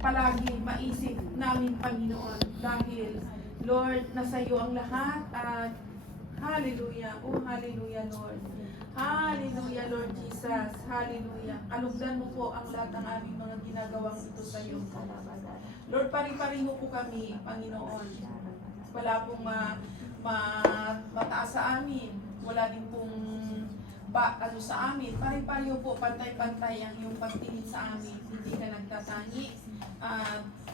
palagi maisip namin, Panginoon. Dahil, Lord, nasa iyo ang lahat at hallelujah. Oh, hallelujah, Lord. Hallelujah, Lord Jesus. Hallelujah. Kalugdan mo po ang lahat ng aming mga ginagawang ito sa iyo. Lord, pari-pariho po kami, Panginoon. Wala pong mataas sa amin. Wala din pong sa amin. Pari-pariho po, pantay-pantay ang iyong pagtingin sa amin. Hindi ka nagtatangi.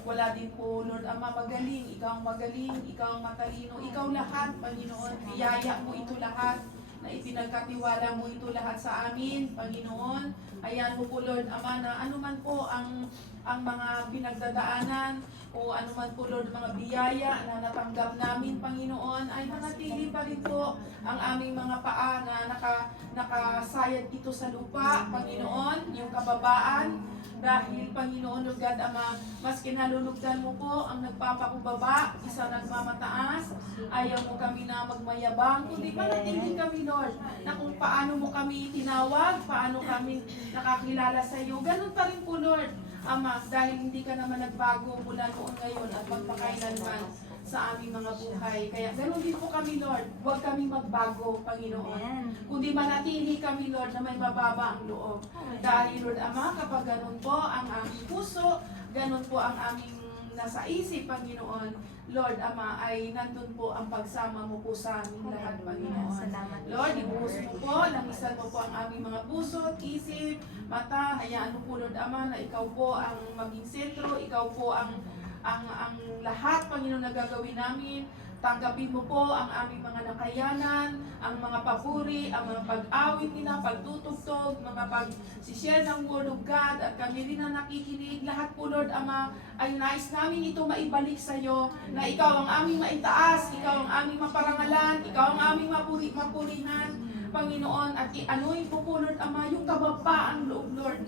Wala din po, Lord Ama, magaling. Ikaw ang magaling, ikaw ang matalino. Ikaw lahat, Panginoon. Biyaya mo ito lahat. Na ipinagkatiwala mo ito lahat sa amin, Panginoon. Ayan mo po, Lord Ama, na anuman po ang mga pinagdadaanan o anuman po, Lord, mga biyaya na natanggap namin, Panginoon, ay manatili pa rin po ang aming mga paa na nakasayad ito sa lupa, Panginoon, yung kababaan. Dahil, Panginoon, Lord God, Ama, mas kinalulugdan mo po ang nagpapakubaba, isa nagmamataas. Ayaw mo kami na magmayabang, kundi manatili kami, Lord, na kung paano mo kami tinawag, paano kami nakakilala sa iyo. Ganun pa rin po, Lord, Ama, dahil hindi ka naman nagbago mula noon ngayon at magpakailanman sa aming mga buhay. Kaya ganoon din po kami, Lord. Huwag kami magbago, Panginoon. Kundi manatili kami, Lord, na may mababa ang loob. Dahil, Lord Ama, kapag ganoon po ang aming puso, ganoon po ang aming nasa isip, Panginoon, Lord Ama, ay nandun po ang pagsama mo po sa aming lahat, Panginoon. Lord, ibuhos mo po, langisan mo po ang aming mga puso, isip, mata, hayaan mo po, Lord Ama, na ikaw po ang maging sentro, ikaw po ang lahat, Panginoon, na gagawin namin. Tanggapin mo po ang aming mga nakayanan, ang mga papuri, ang mga pag-awit nila, pagtutugtog, mga pag-share ng Word of God, at kami rin na nakikinig. Lahat po, Lord Ama, ay nais namin ito maibalik sa iyo, na ikaw ang aming maitaas, ikaw ang aming maparangalan, ikaw ang aming mapurihan, Panginoon, at ianuin po po, Lord Ama, yung kababaang loob, Lord,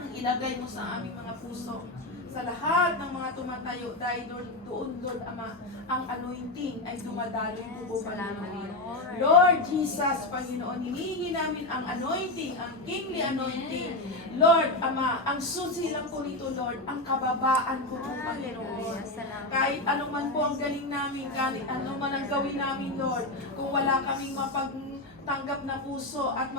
ang ilagay mo sa aming mga puso. Sa lahat ng mga tumatayo, dahil doon, Lord Ama, ang anointing ay dumadalo po, Panginoon. Lord Jesus, Panginoon, hinihingi namin ang anointing, ang kingly anointing. Lord Ama, ang susi lang po nito, Lord, ang kababaan po, Panginoon. Kahit anuman po ang galing namin, kahit anuman ang gawin namin, Lord, kung wala kaming tanggap na puso at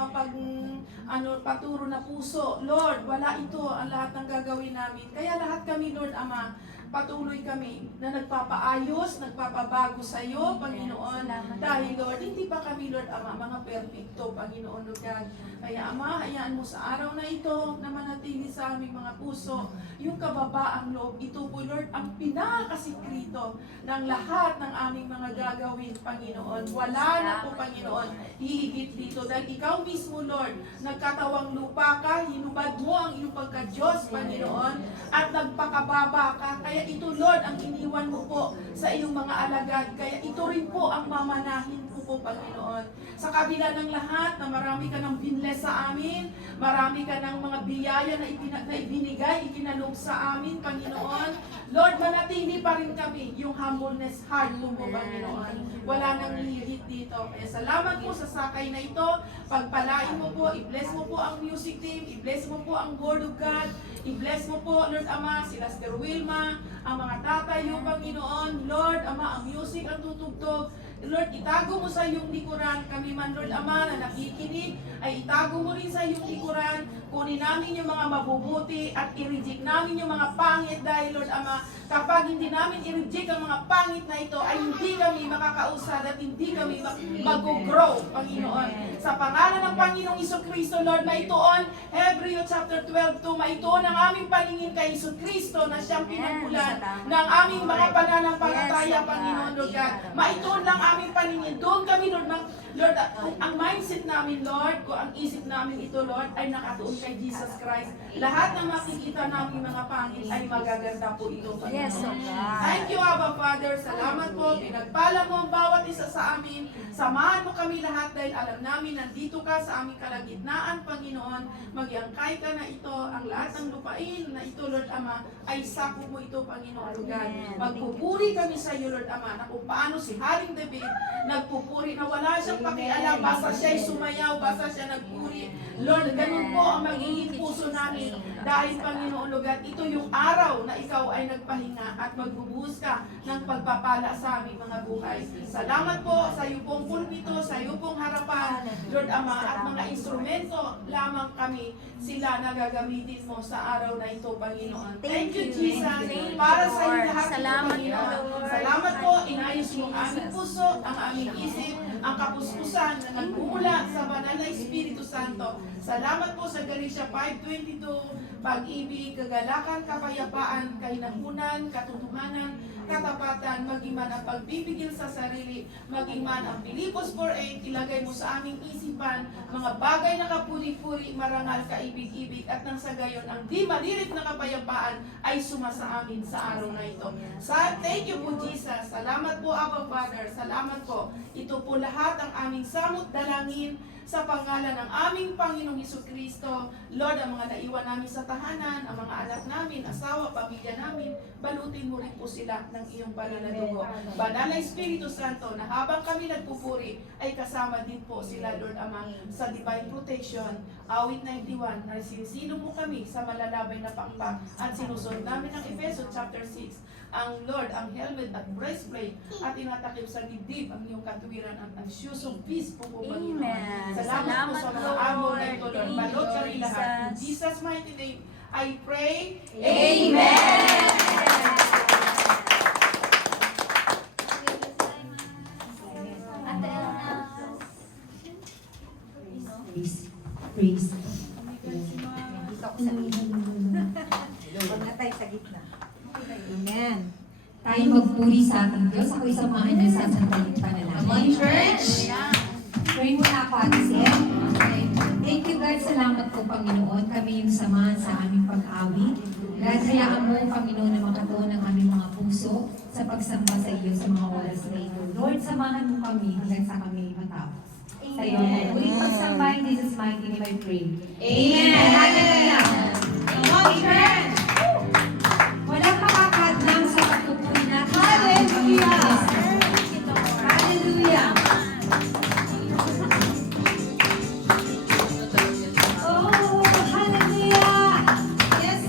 paturo na puso, Lord, wala ito ang lahat ng gagawin namin. Kaya lahat kami, Lord Ama, patuloy kami na nagpapaayos, nagpapabago sa iyo, Panginoon. Dahil, Lord, hindi pa kami, Lord Ama, mga perfecto, Panginoon, Lord God. Kaya, Ama, hayaan mo sa araw na ito na manatili sa aming mga puso yung kababaang loob. Ito po, Lord, ang pinakasikrito ng lahat ng aming mga gagawin, Panginoon. Wala na po, Panginoon, hihigit dito. Dahil ikaw mismo, Lord, nagkatawang lupa ka, hinubad mo ang iyong pagka-Diyos, Panginoon, at nagpakababa ka. Kaya ito, Lord, ang iniwan mo po sa iyong mga alagad. Kaya ito rin po ang mamanahin po, Panginoon. Sa kabila ng lahat na marami ka ng binless sa amin, marami ka ng mga biyaya na ibinigay, ikinalog sa amin, Panginoon. Lord, manatili pa rin kami yung humbleness heart mo, Panginoon. Wala nang hihit dito. Kaya salamat po sa sakay na ito. Pagpalain mo po, i-bless mo po ang music team, i-bless mo po ang Word of God, i-bless mo po, Lord Ama, si Sister Wilma, ang mga tatayo, Panginoon. Lord Ama, ang music, ang tutugtog. Lord, itago mo sa iyong likuran. Kami man, Lord Ama, na nakikinig, ay itago mo rin sa iyong likuran. Kunin namin yung mga mabubuti at i-reject namin yung mga pangit. Dahil, Lord Ama, kapag hindi namin i-reject ang mga pangit na ito, ay hindi kami makakausad at hindi kami mag-grow, Panginoon. Sa pangalan ng Panginoong Isokristo, Lord, maituon, Hebreo chapter 12, maituon ang aming paningin kay Isokristo na siyang pinagmulan ng aming mga pananampalataya, Panginoon, Lord God. Maituon lang aming paningin. Doon kami, Lord, Lord, ang mindset namin, Lord, kung ang isip namin ito, Lord, ay nakatuon kay Jesus Christ. Lahat ng makikita namin mga pangit ay magaganda po ito, Panginoon. Yes, oh God. Thank you, Abba Father. Salamat po. Pinagpala mo ang bawat isa sa amin. Samahan mo kami lahat dahil alam namin nandito ka sa aming kalagitnaan, Panginoon. Mag-iangkay ka na ito. Ang lahat ng lupain na ito, Lord Ama, ay sakop mo ito, Panginoon, Lord God. Magpupuri kami sa iyo, Lord Ama, na kung paano si Haring David nagpupuri na wala siyang pakialam, basta siya'y sumayaw, basta siya nagpuri. Lord, ganun po ang magiging puso namin. Dahil, Panginoon, Lord, ito yung araw na ikaw ay nagpahinga at magbubuhos ka ng pagpapala sa aming mga buhay. Salamat po sa iyo pong pulpito, sa iyo pong harapan, Lord Ama, at mga instrumento lamang kami sila na gagamitin mo sa araw na ito, Panginoon. Thank you, Jesus, para sa iyo lahat ito, Panginoon. Salamat po, inayos mo ang aming puso, ang aming isip, ang kapuspusan na nagmumula sa banal na Espiritu Santo. Salamat po sa Galatia 5:22, pag-ibig, kagalakan, kapayapaan, kainahunan, katotohanan, katapatan, maging man ang pagbibigil sa sarili, maging man ang Pilipos 4:8, ilagay mo sa aming isipan mga bagay na kapuri-puri, marangal, kaibig-ibig, at nang sa gayon, ang di malirit na kapayapaan ay sumasa amin sa araw na ito. Thank you po, Jesus. Salamat po, Abba Father. Salamat po. Ito po lahat ang aming samot dalangin sa pangalan ng aming Panginoong Hesukristo. Lord, ang mga naiwan namin sa tahanan, ang mga anak namin, asawa, pamilya namin, balutin mo rin po sila ng iyong banal na dugo. Banal na Espiritu Santo, na habang kami nagpupuri, ay kasama din po sila, Lord Ama, sa divine protection. Awit 91, na sinisilong mo kami sa malalabay na pakpak at sinusunod namin ang Efeso chapter 6. Ang Lord, ang helmet at breastplate at tinatakip sa dibdib ang iyong katuwiran at ang shoes of peace po po, Panginoon. Salamat po sa mga amo na ito, Lord. Balot kami lahat. In Jesus' mighty name, I pray. Amen! Praise. Huwag na tayo sa gitna. Amen. Tayo magpuri sa ating Diyos. Ako isamahan niyo sa sandaling panalangin. Come on, church! Pray muna ako, Ate Sel. Okay. Thank you, God. Salamat po, Panginoon. Kami yung samahan sa aming pag-awit. God, hayaan mo, Panginoon, na makatuon ang aming mga puso sa pagsamba sa iyo sa mga oras na ito. Lord, samahan mo kami hanggang sa kami matapos. Sa iyo, muling pagsamba, in Jesus' mighty name I pray. Amen! Hallelujah! Come on, church! Walang makakadlang sa pagpupuri natin. Hallelujah! Hallelujah! Oh, hallelujah! Yes!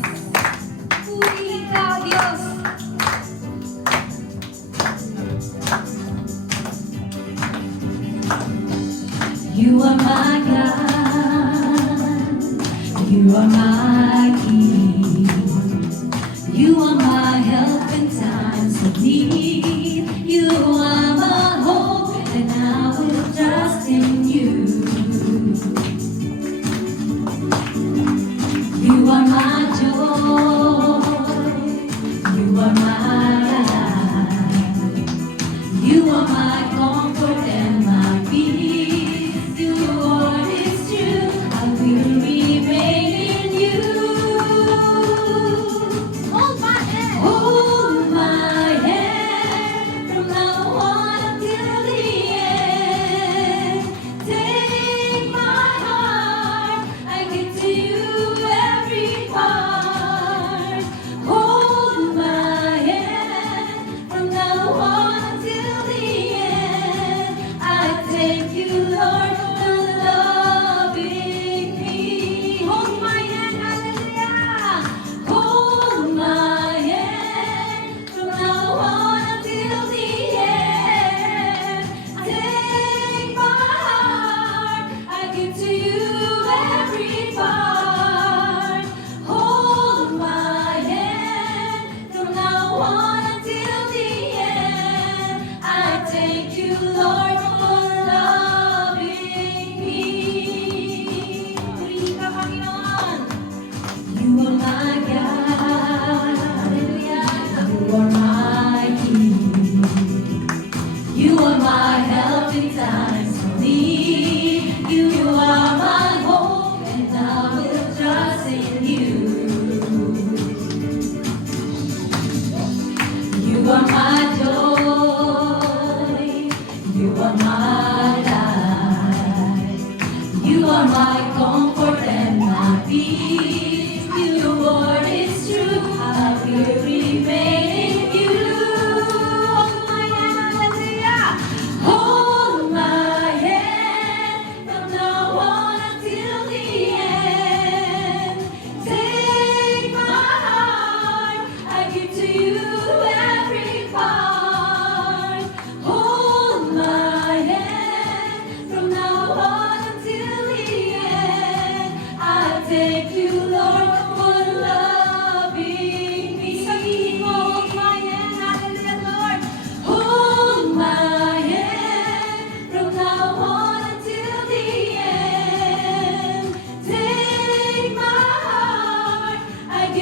Puri ikaw, Diyos! You are my God. You are my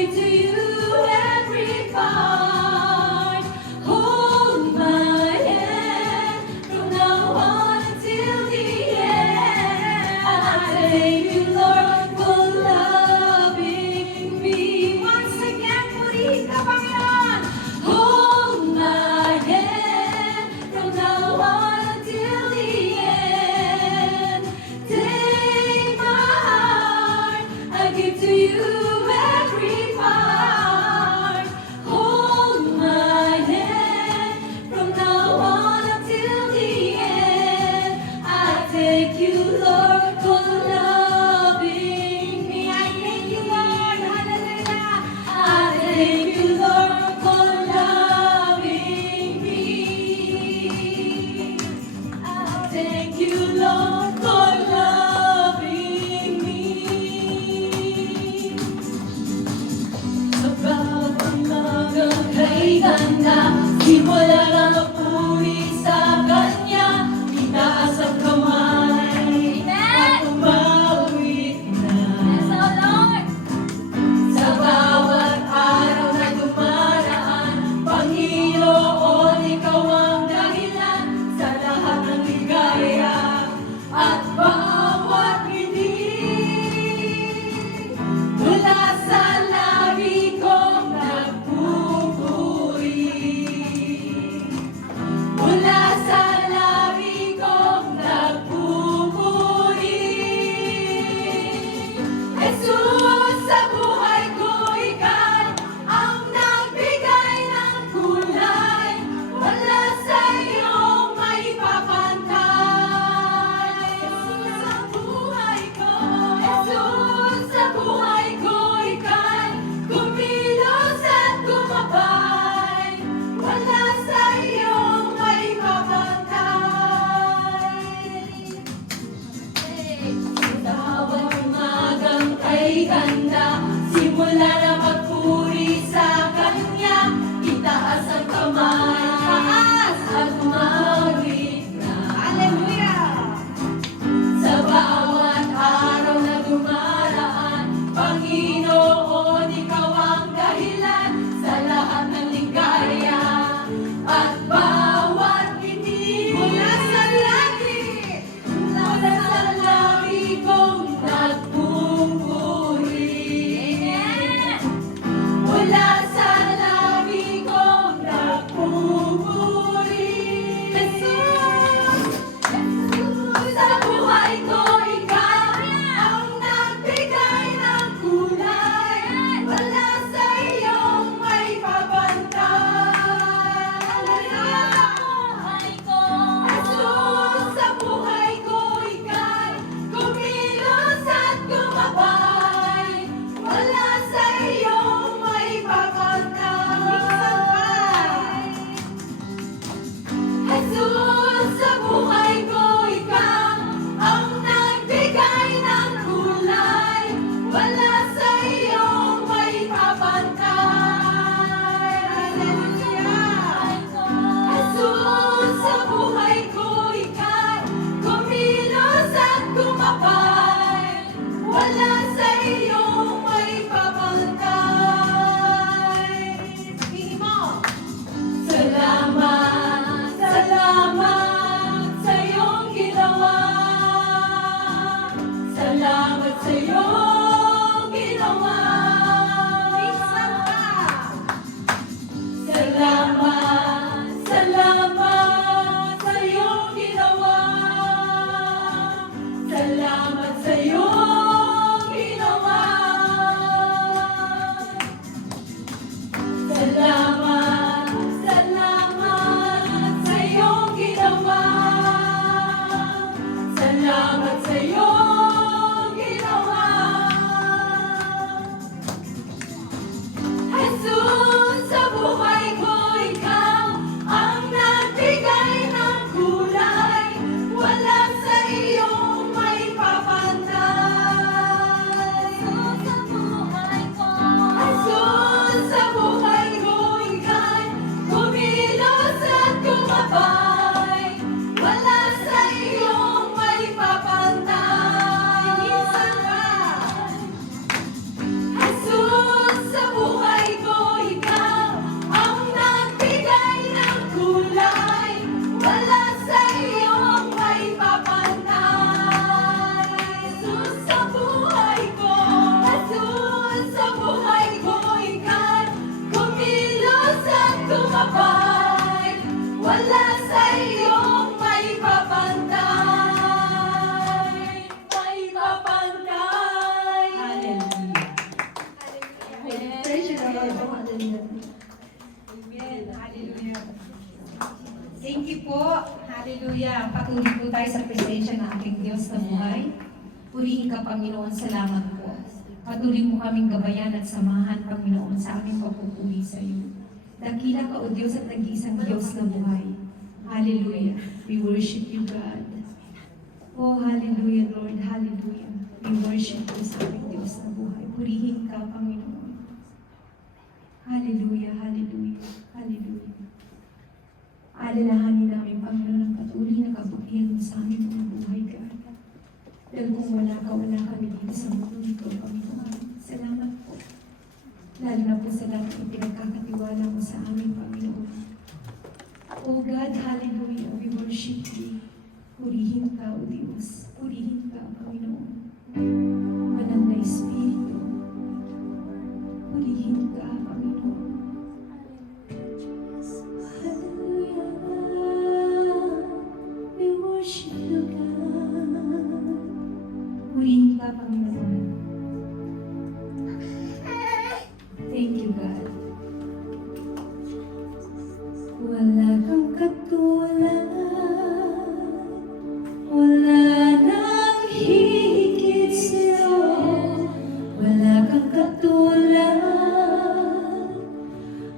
give to you every part. Hold my hand from now on until the end. I thank you, Lord, for loving me. Once again, purihin ka, Panginoon. Hold my hand from now on until the end. Take my heart, I give to you every part. Hold my hand from now on until the end. I thank you, Lord, for loving me. I thank you, Lord, hallelujah. I thank you, Lord, for loving me. I thank you, Lord, for loving me. Sa bawat umaga kay ganda, simula na magpuri sa Kanya. Itaas ang kamay at umawit na. Sa bawat araw na dumaraan, Panginoon, Ikaw ang dahilan sa lahat ng ligaya at bawat ngiti. Mula sa labi kong nagpupuri. Hallelujah. Amen. Hallelujah. Thank you po. Hallelujah. Patuloy po tayo sa presensya ng ating Diyos na buhay. Purihin ka, Panginoon. Salamat po. Patuloy mo kaming gabayan at samahan, Panginoon, sa aming pagpupuri sa iyo. Dakila ka, O Diyos, at nag-iisang Diyos na buhay. Hallelujah. We worship you, God. Oh, hallelujah, Lord. Hallelujah. We worship you sa aming Diyos na buhay. Purihin ka, Panginoon. Hallelujah, hallelujah, hallelujah. Alalahanin namin, Panginoon, ang patuloy na kabutihan mo sa aming mga buhay, God. Dahil kung wala ka, wala kami dito sa mundo nito, Panginoon. Salamat po. Lalo na po sa lahat ng pinagkakatiwala mo sa aming Panginoon. O God, hallelujah, we worship you. Purihin ka, O Diyos. Purihin ka, Panginoon. Banal na Espiritu. Purihin ka, Panginoon. Hallelujah. We worship you, God. Purihin ka, Panginoon. Thank you, God. Wala kang katulad. Wala nang higit sa'yo. Wala kang katulad.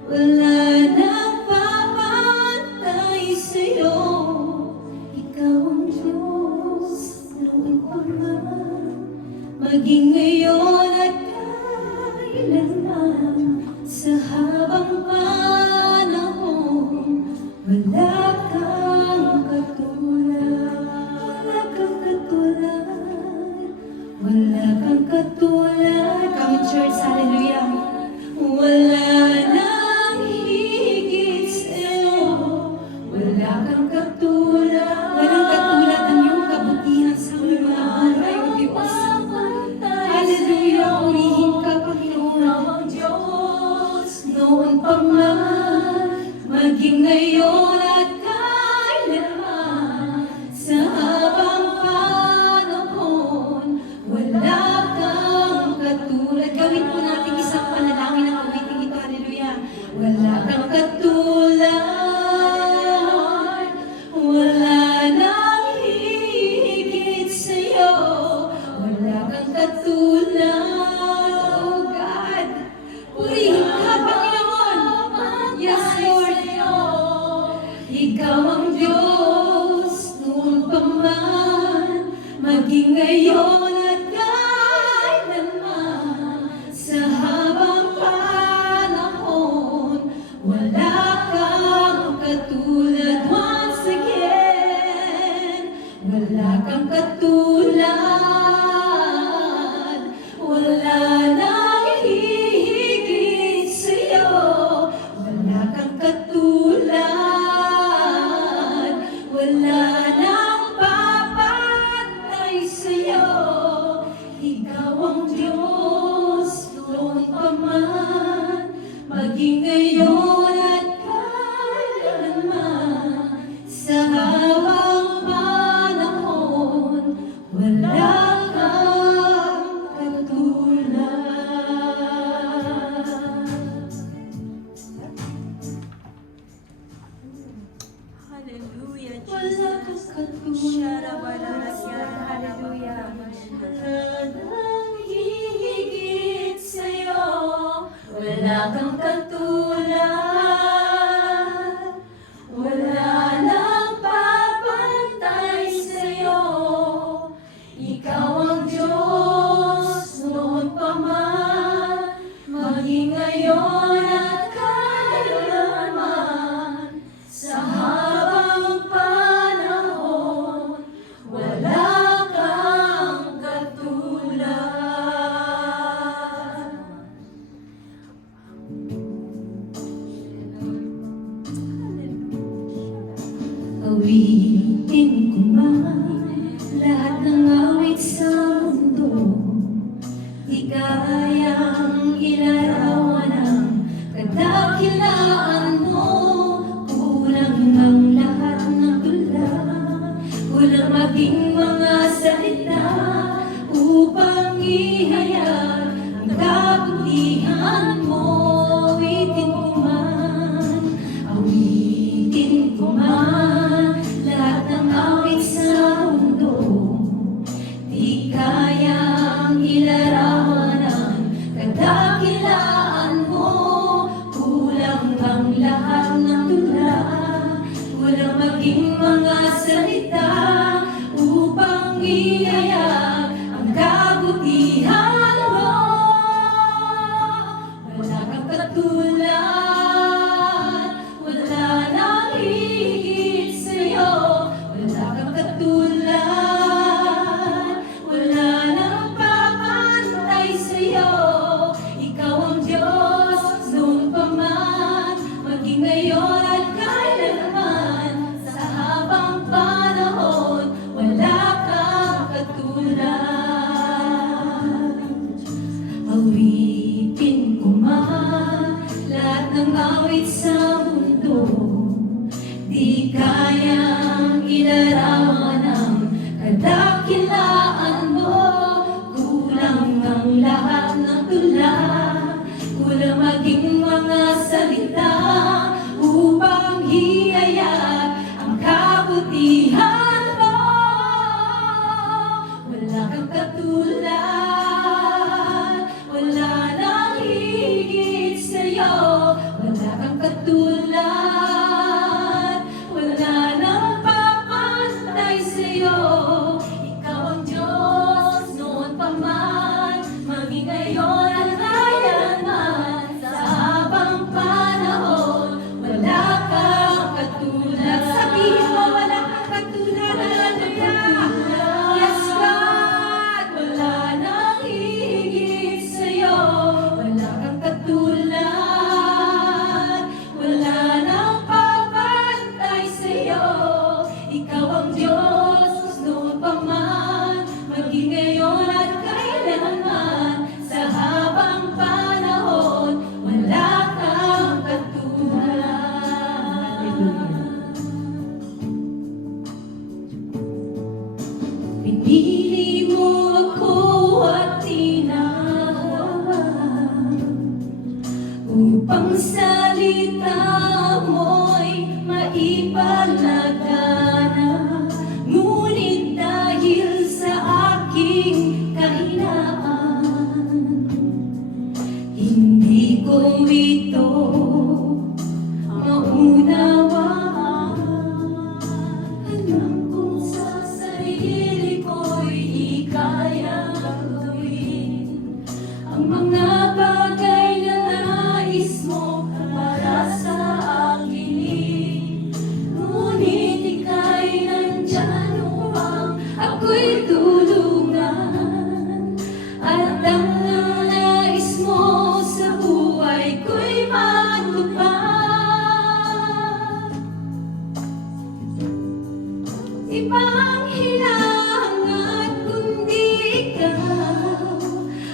Wala nang papantay sa'yo. Ikaw ang Diyos noon pa man, maging ngayon at kailanman. Sa habang panahon, wala kang katulad. Wala kang katulad. Wala kang katulad. Come church, hallelujah. Wala nang higit sa'yo. Wala kang katulad. Walang katulad ang iyong kabutihan sa aming mga buhay, O Diyos. Hallelujah. Purihin ka, Panginoon. Noon pa man, maging ngayon at kailanman. Sa habang panahon, wala kang katulad. Gawin po natin isang panalangin ng awiting ito. Hallelujah. Wala kang katulad. Wala nang higit sa'yo. Wala kang katulad. Oh God. Purihin ka, Panginoon. Yes, Lord. Ikaw ang Diyos noon pa man, maging ngayon at kailanman. Sa habang panahon, wala kang katulad. Once again, wala kang katulad. Wala nang hihigit sa'yo. Wala kang katulad. Wala nang papatay sa'yo. Ikaw ang Diyos noon pa man, maging ngayon at kailanman. Sa habang panahon, wala kang katulad. Hallelujah, Wala Jesus. kang katulad. Hallelujah. Wala nang hihigit sa'yo. Wala kang katulad. Wala nang papantay sa'yo. Ikaw ang Diyos noon pa man, maging ngayon at kailanman. Sa habang panahon, wala kang katulad. Awitin ko man lahat ng awit sa mundo, di kayang ilarawan ang kadakilaan mo. Kulang ang lahat ng tula, kulang maging mga salita upang ihayag ang kabutihan mo. katulad, wala nang higit sa'yo. Wala kang katulad, wala nang papantay sa'yo. Ikaw ang Diyos noon pa man, maging ngayon at kailanman. Sa habang panahon, wala kang katulad. Awitin ko man lahat ng awit sa mundo, di kayang ilarawan ang kadakilaan mo. Kulang ang lahat ng tula, kulang maging mga salita upang hihayag ang kabutihan mo. Wala kang katulad, wala nang higit sa'yo. Wala kang katulad, wala nang papantay sa'yo. Ikaw ang Diyos noon pa man, maging ngayon at kailanman. Sa habang panahon, wala kang katulad. Sabihin mo, wala kang katulad. Hallelujah. Yes, God. Wala nang higit sa'yo. Wala kang katulad, wala nang papantay sa'yo. Ikaw ang Diyos noon pa man, maging ngayon at kailanman. Sa habang panahon, wala kang katulad. Pinili mo ako at tinawag upang salita mo'y maipalagana. Ngunit dahil sa aking kahinaan, hindi ko ito maunawaan. Alam kong sa sarili ko'y di kayang gawin ang mga bagay na nais mo para sa akin. Ngunit ika'y nandyan upang ako'y tulungan. At ang nais mo sa buhay ko'y matupad. Ibang hinangat kundi ikaw,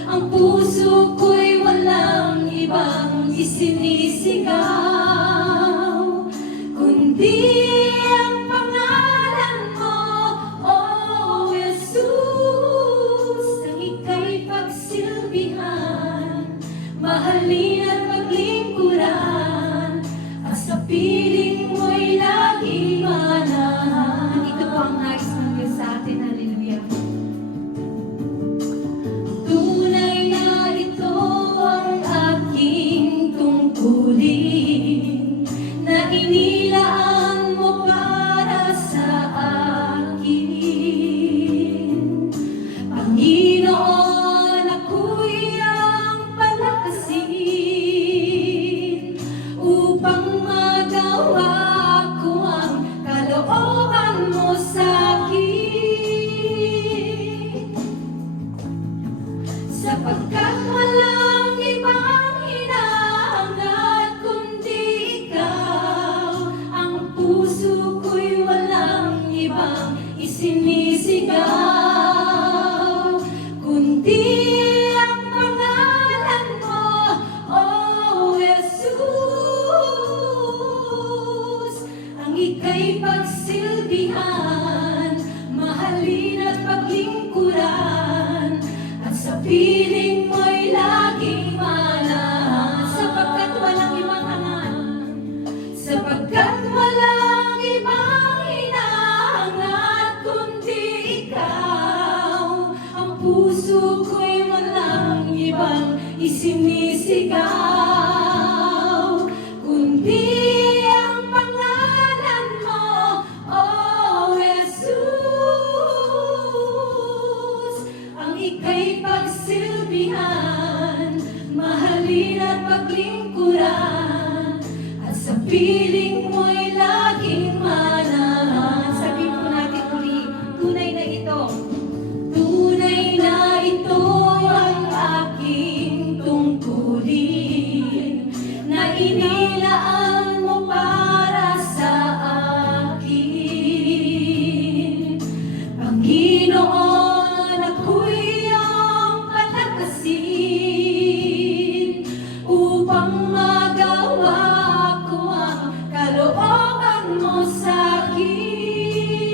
ang puso ko'y walang ibang isinisigaw, kundi ang pangalan mo, O Jesus. Ang ika'y pagsilbihan, mahalin at paglingkuran, at sa piling mo'y laging manahan. Ito po ang nais ng Diyos sa atin. Hallelujah. Tunay na ito ang aking tungkulin, na inilaan mo para sa akin. Panginoon, ako'y ang palakasin upang magawa ko ang kalooban mo sa akin. Sapagkat walang ibang hinahangat kundi ikaw, ang puso ko'y walang ibang isinisigaw, kundi ang pangalan mo, O Jesus. Ang ika'y pagsilbihan, mahalin at paglingkuran, at sa piling mo'y laging manahan. Sapagkat walang ibang hangat, sapagkat walang ibang hinahangat kundi ikaw, ang puso ko'y walang ibang isinisigaw, kundi ang pangalan mo, O Jesus. Ang ika'y pagsilbihan, piling mo'y laging manahan. Sabihin po natin uli, tunay na ito. Tunay na ito ang aking tungkulin, na inilaan mo para sa akin. Panginoon, ako'y iyong patakasin upang magawa ko ang kalooban mo sa akin.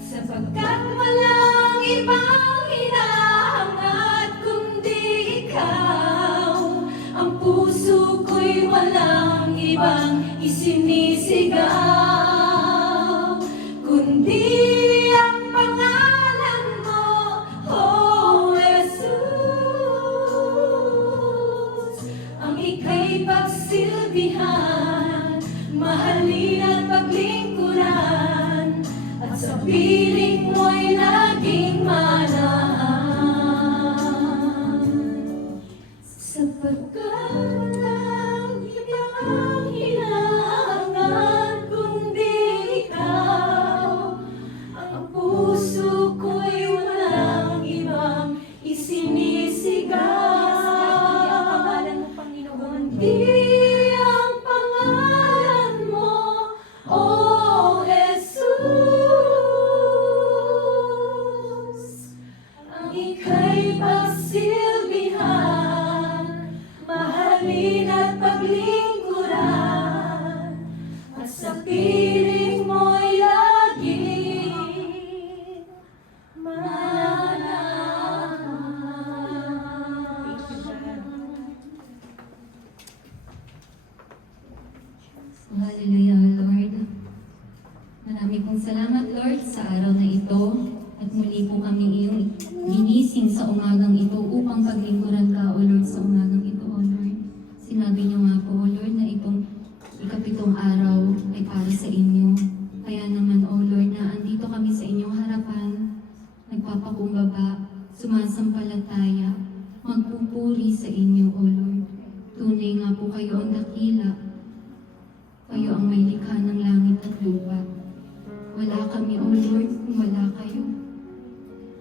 Sapagkat walang ibang hinahangad kundi ikaw, ang puso ko'y walang ibang isinisigaw, kundi ang pangalan mo, oh Jesus. Ang ika'y pagsilbihan, mahalin at paglingkuran, at sa piling mo'y laging manahan. Sapagkat walang ibang hinahangad kundi ikaw, ang puso ko'y walang ibang isinisigaw, kundi ang pangalan mo, oh Jesus. Ang ika'y pagsilbihan, mahalin at paglingkuran, at sa piling mo'y laging manahan. Hallelujah, Lord. Marami pong salamat, Lord, sa araw na ito. At muli po kami iyong ginising sa umagang ito upang paglingkuran ka, O Lord, sa umagang ito, O Lord. Sinabi niyo nga po, O Lord, na itong ikapitong araw ay para sa inyo. Kaya naman, O Lord, na andito kami sa inyong harapan, nagpapakumbaba, sumasampalataya, magpupuri sa inyo, O Lord. Tunay nga po kayo ang dakila. Kayo ang may likha ng langit at lupa. Wala kami, O Lord, kung wala kayo.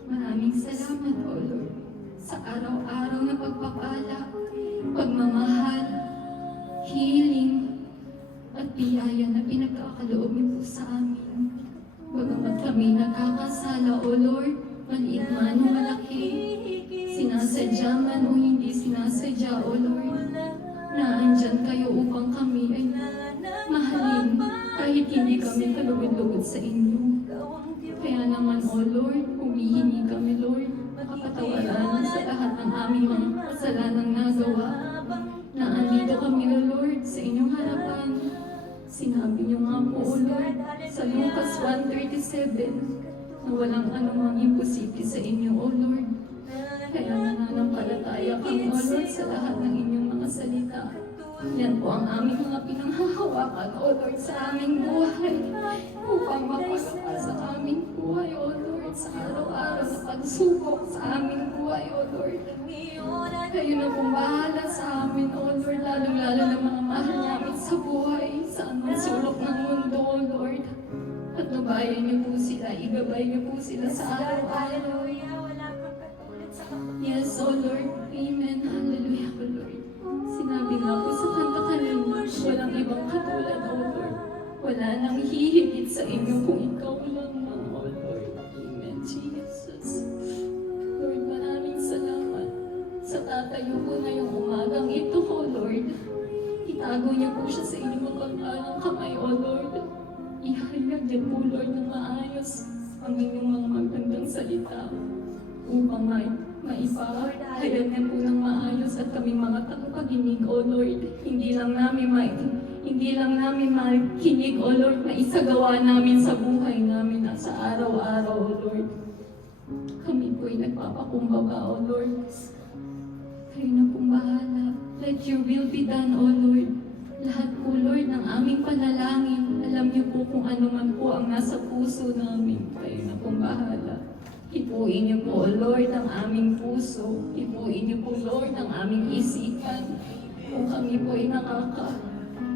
Maraming salamat, O Lord, sa araw-araw na pagpapala, pagmamahal, healing, at biyaya na pinagkakaloob niyo po sa amin. Bagamat kami nagkakasala, O Lord, maliit man o malaki, sinasadya man o hindi sinasadya, O Lord, na andyan kayo upang kami ay mahalin kahit hindi kami kalugod-lugod sa inyo. Kaya naman, O Lord, humihingi kami, Lord, kapatawaran sa lahat ng aming mga kasalanang nagawa, na andito kami, O Lord, sa inyong harapan. Sinabi niyo nga po, O Lord, sa Lucas 1:37, na walang anumang imposible sa inyo, O Lord. Kaya nananampalataya kami, O Lord, sa lahat ng inyong mga salita. Yan po ang aming mga pinanghahawakan, O Lord, sa aming buhay, upang mapalakas sa aming buhay, O Lord, sa araw-araw na pagsubok sa aming buhay, O Lord. Kayo na pong bahala sa amin, O Lord, lalong-lalo na mga mahal namin sa buhay, sa anong sulok ng mundo, O Lord. At nabayan niyo po sila, igabay niyo po sila sa araw-araw. Yes, O Lord. Amen. Hallelujah, O Lord. Sinabi nga po sa kanta kanina, walang ibang katulad, O Lord. Wala nang hihigit sa inyo kung ikaw lang, O Lord. Amen, Jesus. Lord, maraming salamat sa tatayo ko ngayong umagang ito, O Lord. Itago niyo po siya sa inyong magkakalang kamay, O Lord. Ihayag niyo po, Lord, na maayos ang inyong mga magandang salita upang maipahayag niyo po ng maayos at kaming mga tagapaginig, O Lord. Hindi lang namin makinig, O Lord, na isagawa namin sa buhay namin at sa araw-araw, O Lord. Kami po'y nagpapakumbaba, O Lord. Kayo na pong bahala. Let your will be done, O Lord. Lahat po, Lord, ng aming panalangin, alam niyo po kung ano man po ang nasa puso namin. Kayo na pong bahala. Hipuin niyo po, O Lord, ang aming puso. Hipuin niyo po, Lord, ang aming isipan. Kung kami po ay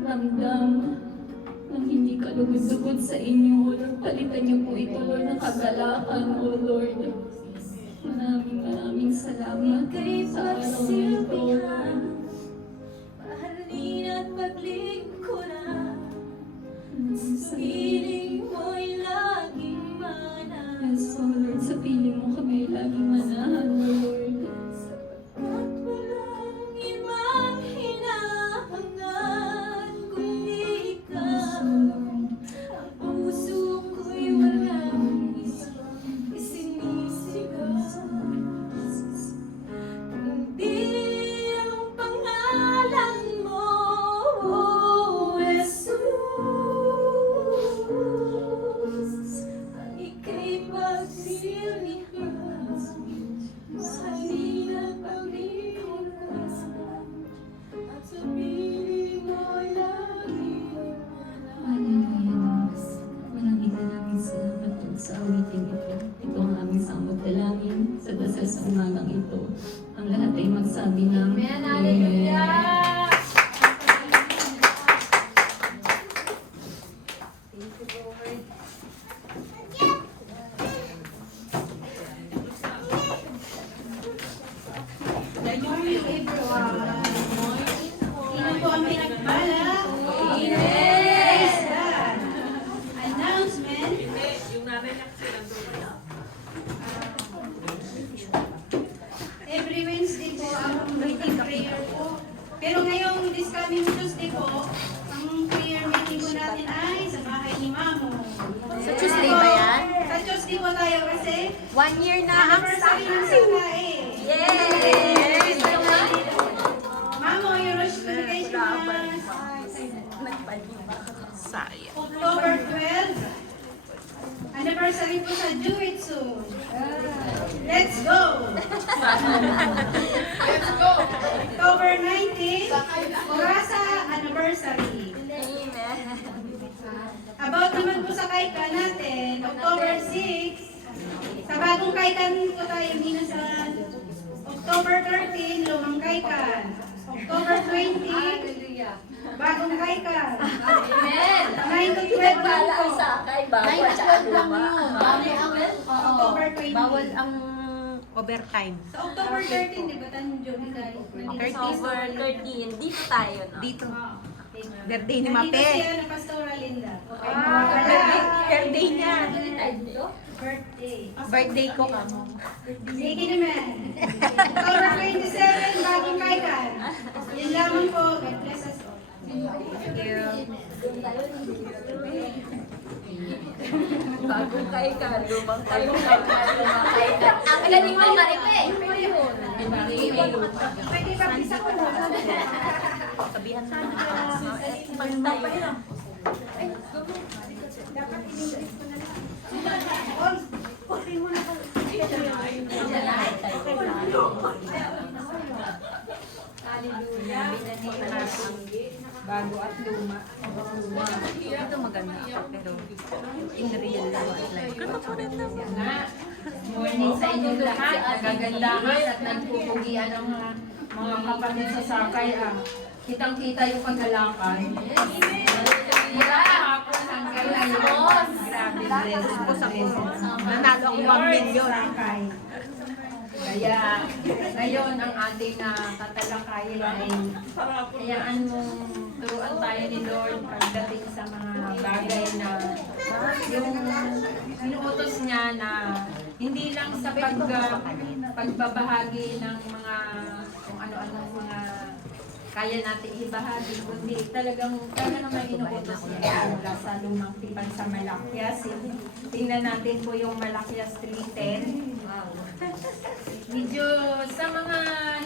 pakiramdam ng hindi kalugod-lugod sa inyo. Lord, palitan niyo po ito, Lord, ng kagalakan, O Lord. Maraming salamat sa araw na ito, Lord. Mahalin at paglingkuran, Sa piling mo'y laging manahan. yes, O Lord, sa piling mo kami laging manahan, O Lord. At walang ibang hinahangad kundi Yes, ikaw. O Lord. Ang puso ko'y walang isinisigaw. Kundi ang pangalan mo, O Jesus. Ang ika'y pagsilbihan, mahalin at paglingkuran, at sa piling mo'y laging Hallelujah, Diyos. Maraming salamat po sa awiting ito. Ito ang aming samot dalangin sa dasal sa umagang ito. Ang lahat ay magsabi ng Amen. Hallelujah. Sino po ang pinagpala? Yes. Announcement. Every Wednesday po ang meeting prayer po. Pero ngayong this coming Tuesday po, ang prayer meeting po natin ay sa bahay ni Mamo. Sa Tuesday ba yan? Sa Tuesday po tayo kasi 1 year na ang anniversary ng Sangkae. Yay! Mamo, yoroshiku onegaishimasu. Sayang. October 12, anniversary po sa Juitsu. Let's go! October 19, Kurasa anniversary. About naman po sa Kaikan natin, October 6, sa bagong Kaikan po tayo hindi na sa October 13, lumang Kaikan. October 20, bagong Kaikan. Amen. 9 to 12 lang po. Bawal sa luma. October 20. Bawal ang overtime. Sa October 13, di ba tanong Joby kayo? October 13, dito tayo, no? Dito. Birthday ni Nandito Mape. siya ng Pastora Linda. Okay, Birthday niya. Birthday. Birthday ko ka mo. Sige naman. October 27, bagong Kaikan. Yun lamang po. God bless us all. Bagong kay ka, lumang kay ka, lumang kay ka. Ang galing mo, Maripe. Pwede ba isa ko mo? Sabihan na magtayo. Hallelujah. Binanito natin bago at luma. Ito maganda pero in real life. Morning sa inyo lahat, nagagandahan at nagpupugian ang mga kapatid sa sakay. Kitang-kita yung kagalakan. Mula hapon hanggang ngayon. Grabe, blessed po sa Nanalo ako 1 million. Kaya ngayon ang ating tatalakayin ay hayaan mong turuan tayo ni Lord pagdating sa mga bagay na yung inuutos niya na hindi lang sa pagbabahagi ng mga kung ano-ano mga kaya natin ibahagi, kundi talagang may inuutos niya mula sa lumang tipan sa Malakias. Tingnan natin po yung Malakias 3:10. Medyo sa mga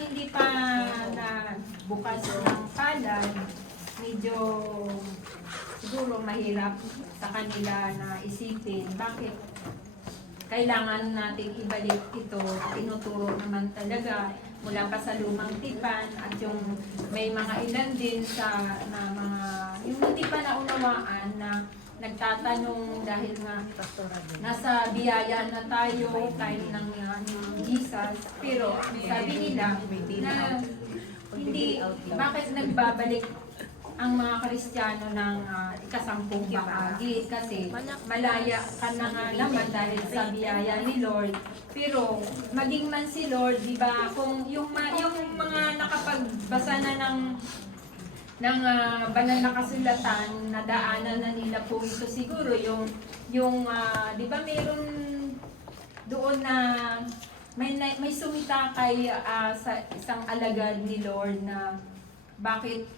hindi pa na bukas ng palad, medyo siguro mahirap sa kanila na isipin bakit kailangan natin ibalik ito. Tinuturo naman talaga mula pa sa lumang tipan at yung may mga ilan din sa na mga yung hindi pa naunawaan na nagtatanong dahil nga nasa biyaya na tayo kahit ng Jesus, pero sabi nila na hindi bakit nagbabalik ang mga Kristiyano ng ikasampung bahagi kasi malaya ka na nga naman dahil sa biyaya ni Lord. Pero maging man si Lord, di ba, kung yung mga nakapagbasa na ng banal na kasulatan, nadaanan na nila po ito siguro yung di ba mayroon doon na may sumita kay sa isang alagad ni Lord na bakit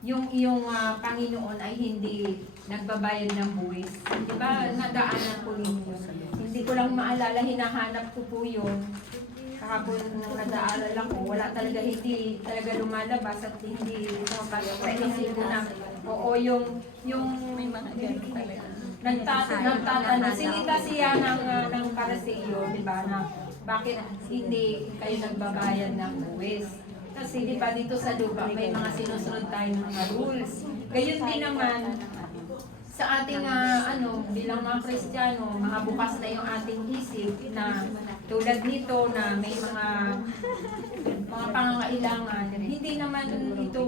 yung iyong Panginoon ay hindi nagbabayad ng buwis. Di ba nadaanan ko ninyo? Hindi ko lang maalala, hinahanap ko po yun. Kahapon nung nadaalala ko, wala talaga, hindi talaga lumalabas at hindi pumapasok sa isip ko na oo, yung nagtatanong, sinita siya ng para sa iyo, di ba, na bakit hindi kayo nagbabayad ng buwis? Kasi di ba dito sa lupa may mga sinusunod tayo ng mga rules. Gayon din naman sa ating bilang mga Kristiyano, mga bukas na yung ating isip na tulad nito na may mga pangangailangan, hindi naman ito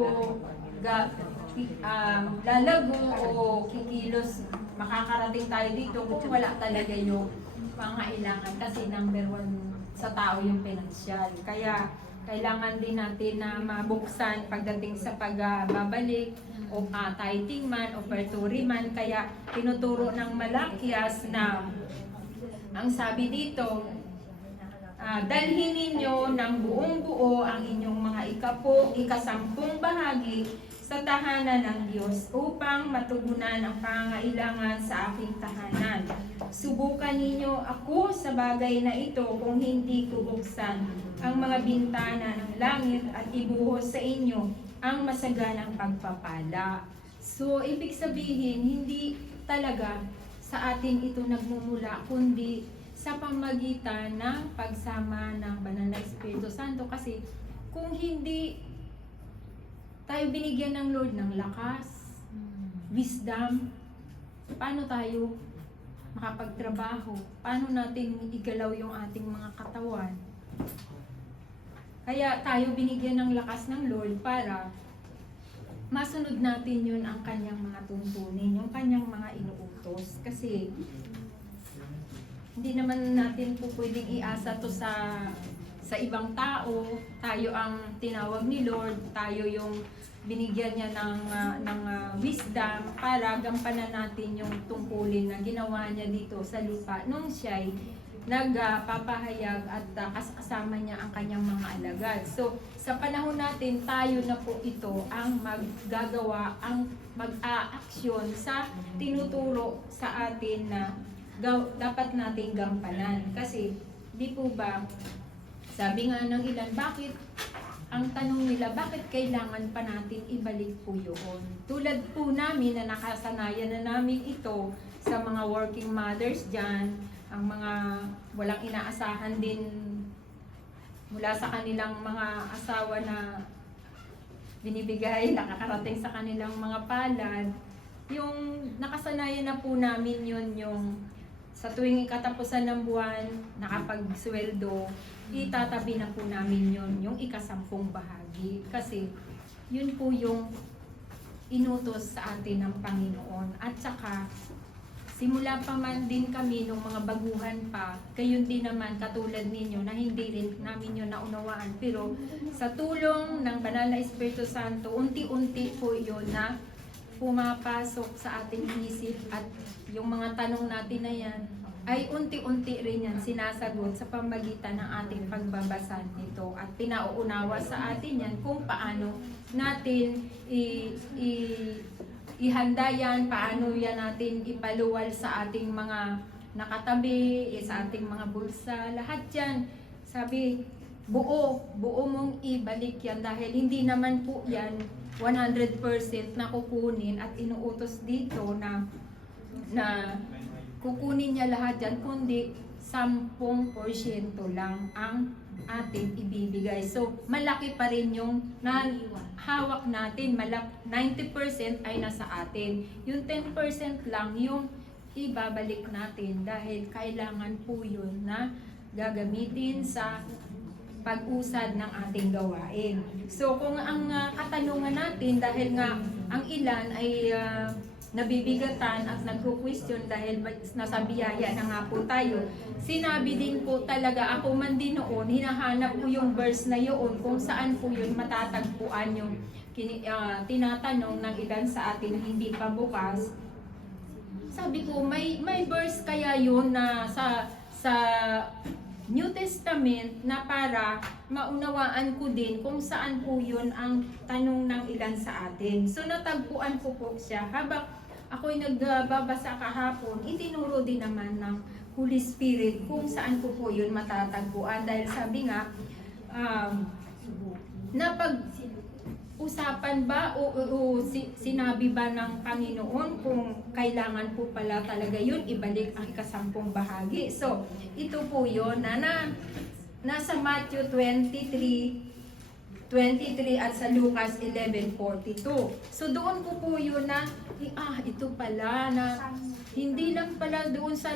lalago o kikilos, makakarating tayo dito kung wala talaga yung pangangailangan kasi number one sa tao yung pinansyal. Kaya kailangan din natin na mabuksan pagdating sa pagbabalik o tithing man o perturi man. Kaya tinuturo ng Malakias na ang sabi dito, dalhin ninyo ng buong buo ang inyong mga ikasampung bahagi sa tahanan ng Diyos upang matugunan ang pangangailangan sa aking tahanan. Subukan ninyo ako sa bagay na ito kung hindi ko buksan ang mga bintana ng langit at ibuhos sa inyo ang masaganang pagpapala. So, ibig sabihin, hindi talaga sa atin ito nagmumula, kundi sa pamagitan ng pagsama ng Banal na Espiritu Santo. Kasi kung hindi tayo binigyan ng Lord ng lakas, wisdom, paano tayo makapagtrabaho? Paano natin igalaw yung ating mga katawan? Kaya tayo binigyan ng lakas ng Lord para masunod natin yun ang kanyang mga tuntunin, yung kanyang mga inuutos. Kasi hindi naman natin po pwedeng iasa to sa ibang tao. Tayo ang tinawag ni Lord, tayo yung binigyan niya ng wisdom para gampanan natin yung tungkulin na ginawa niya dito sa lupa nung siya'y nagpapahayag at kasama niya ang kanyang mga alagad. So, sa panahon natin, tayo na po ito ang maggagawa, ang mag-aaksyon sa tinuturo sa atin na dapat nating gampanan. Kasi, di po ba, sabi nga ng ilan, bakit, ang tanong nila, bakit kailangan pa natin ibalik po yun? Tulad po namin na nakasanayan na namin ito sa mga working mothers dyan, ang mga walang inaasahan din mula sa kanilang mga asawa na binibigay, nakakarating sa kanilang mga palad. Yung nakasanayan na po namin yun, yung sa tuwing katapusan ng buwan, nakapagsweldo, itatabi na po namin yun, yung ikasampung bahagi. Kasi yun po yung inutos sa atin ng Panginoon. At saka, simula pa man din kami nung mga baguhan pa, gayon din naman katulad ninyo na hindi rin namin yun naunawaan. Pero sa tulong ng Banal na Espiritu Santo, unti-unti po yun na pumapasok sa ating isip at yung mga tanong natin na yan ay unti-unti rin yan sinasagot sa pamagitan ng ating pagbabasa nito at pinauunawa sa atin yan kung paano natin ihanda yan, paano yan natin ipaluwal sa ating mga nakatabi, sa ating mga bulsa, lahat yan. Sabi, buo mong ibalik yan dahil hindi naman po yan 100% na kukunin at inuutos dito na kukunin niya lahat yan, kundi 10% lang ang atin ibibigay. So, malaki pa rin yung hawak natin. 90% ay nasa atin. Yung 10% lang yung ibabalik natin dahil kailangan po yun na gagamitin sa pag-usad ng ating gawain. So kung ang katanungan natin, dahil nga ang ilan ay nabibigatan at nagko-question dahil nasa biyaya na nga po tayo, sinabi din po talaga, ako man din noon, hinahanap ko yung verse na yun kung saan po yun matatagpuan yung tinatanong ng ilan sa atin na hindi pa bukas. Sabi ko, may verse kaya yun na sa New Testament na para maunawaan ko din kung saan po yun ang tanong ng ilan sa atin. So natagpuan ko po siya. Habang ako'y nagbabasa kahapon, itinuro din naman ng Holy Spirit kung saan ko po yun matatagpuan. Dahil sabi nga, napag-usapan ba o sinabi ba ng Panginoon kung kailangan po pala talaga yun ibalik ang ikasampung bahagi. So, ito po yun na nasa Matthew 23 at sa Lucas 11:42. So, doon ko po yun na, ito pala na hindi lang pala doon sa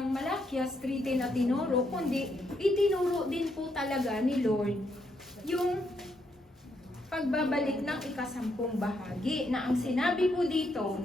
Malakias 3:10 na tinuro, kundi itinuro din po talaga ni Lord yung pagbabalik ng ikasampung bahagi na ang sinabi po dito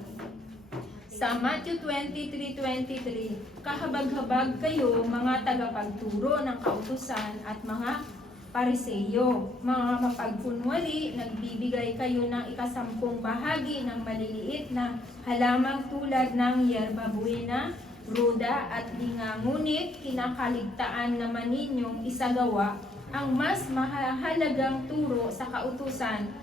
sa Matthew 23:23, kahabag-habag kayo mga tagapagturo ng kautusan at mga Pariseyo, mga mapagkunwari, nagbibigay kayo ng ikasampung bahagi ng maliliit na halamang tulad ng yerba buena, ruda at linga, ngunit kinakaligtaan naman ninyong isagawa ang mas mahalagang turo sa kautusan,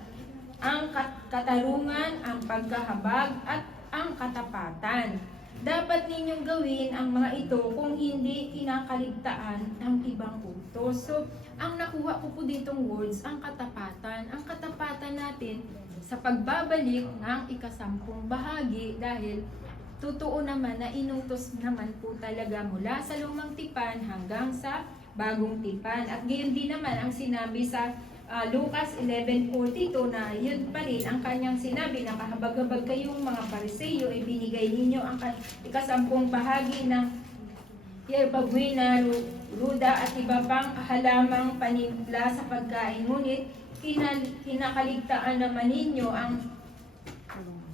ang katarungan, ang pagkahabag at ang katapatan. Dapat ninyong gawin ang mga ito kung hindi kinakaligtaan ng ibang utos. So, ang nakuha ko po ditong words, ang katapatan. Ang katapatan natin sa pagbabalik ng ikasampung bahagi dahil totoo naman na inutos naman po talaga mula sa lumang tipan hanggang sa bagong tipan. At gayon din naman ang sinabi sa Lucas 11:42 na yun pa rin ang kanyang sinabi na kahabag-habag kayong mga Pariseyo ay binigay ninyo ang ikasampung bahagi ng yerba buena, ruda at iba pang halamang panimpla sa pagkain, ngunit kinakaligtaan naman ninyo ang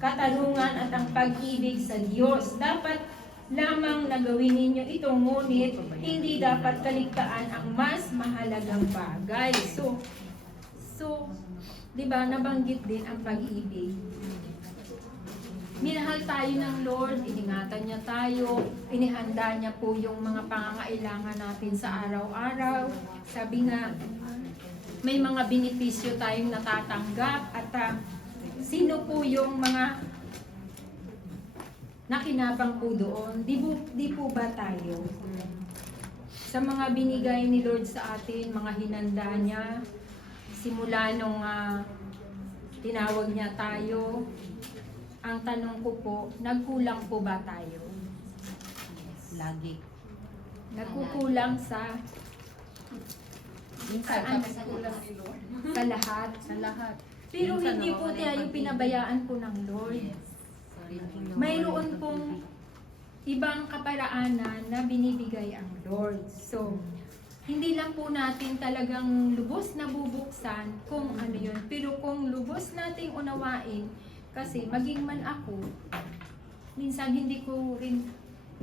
katarungan at ang pag-ibig sa Diyos. Dapat lamang na gawin ninyo ito, ngunit hindi dapat kaligtaan ang mas mahalagang bagay. So, di ba, nabanggit din ang pag-ibig. Minahal tayo ng Lord, iningatan niya tayo, inihanda niya po yung mga pangangailangan natin sa araw-araw. Sabi nga, may mga benepisyo tayong natatanggap at sino po yung mga nakinabang po doon? Di po ba tayo? Sa mga binigay ni Lord sa atin, mga hinanda niya, simula nung tinawag niya tayo, ang tanong ko po, nagkulang po ba tayo? Lagi. Nagkukulang sa lahat. Sa lahat. Pero hindi po tayo pinabayaan po ng Lord. Mayroon pong ibang kaparaanan na binibigay ang Lord. So, hindi lang po natin talagang lubos na bubuksan kung ano yun. Pero kung lubos nating unawain, kasi maging man ako, minsan hindi ko rin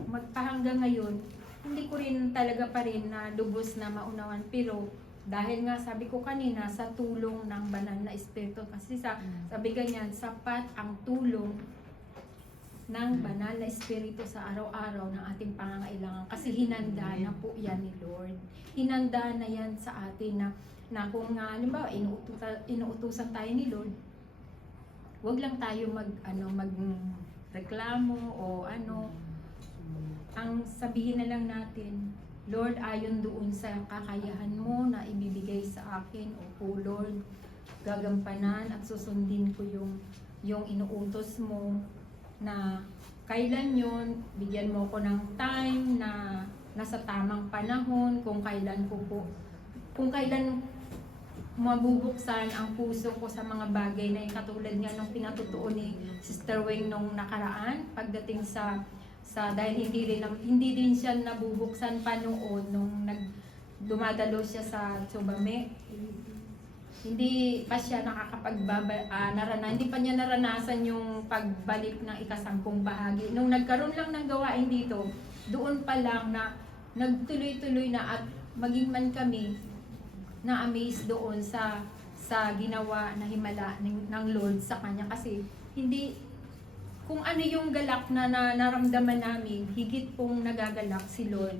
magpahanggang ngayon, hindi ko rin talaga pa rin na lubos na maunawan. Pero dahil nga sabi ko kanina, sa tulong ng banal na espiritu, kasi sabi ganyan, sapat ang tulong ng banal na espiritu sa araw-araw ng ating pangangailangan. Kasi hinanda na po yan ni Lord. Hinanda na yan sa atin na kung halimbawa inuutusan tayo ni Lord, wag lang tayo magreklamo o ano. Ang sabihin na lang natin, Lord, ayon doon sa kakayahan mo na ibibigay sa akin, o Lord, gagampanan at susundin ko yung inuutos mo, na kailan yun, bigyan mo ko ng time na nasa tamang panahon, kung kailan mabubuksan ang puso ko sa mga bagay na yung katulad nga nung pinatutuon ni Sister Weng nung nakaraan, pagdating sa dahil hindi din siya nabubuksan pa noon nung dumadalo siya sa Chobame. Hindi pa siya hindi pa niya naranasan yung pagbalik ng ikasampung bahagi. Nung nagkaroon lang ng gawain dito, doon pa lang na nagtuloy-tuloy na at maging man kami na-amaze doon sa ginawa na himala ng Lord sa kanya. Kasi hindi, kung ano yung galak na naramdaman namin, higit pong nagagalak si Lord.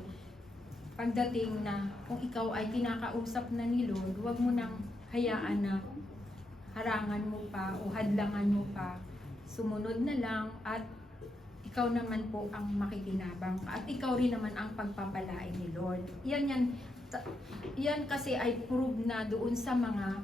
Pagdating na kung ikaw ay kinakausap na ni Lord, huwag mo nang hayaan na harangan mo pa o hadlangan mo pa. Sumunod na lang at ikaw naman po ang makikinabang at ikaw rin naman ang pagpapalain ni Lord. Yan kasi ay prove na doon sa mga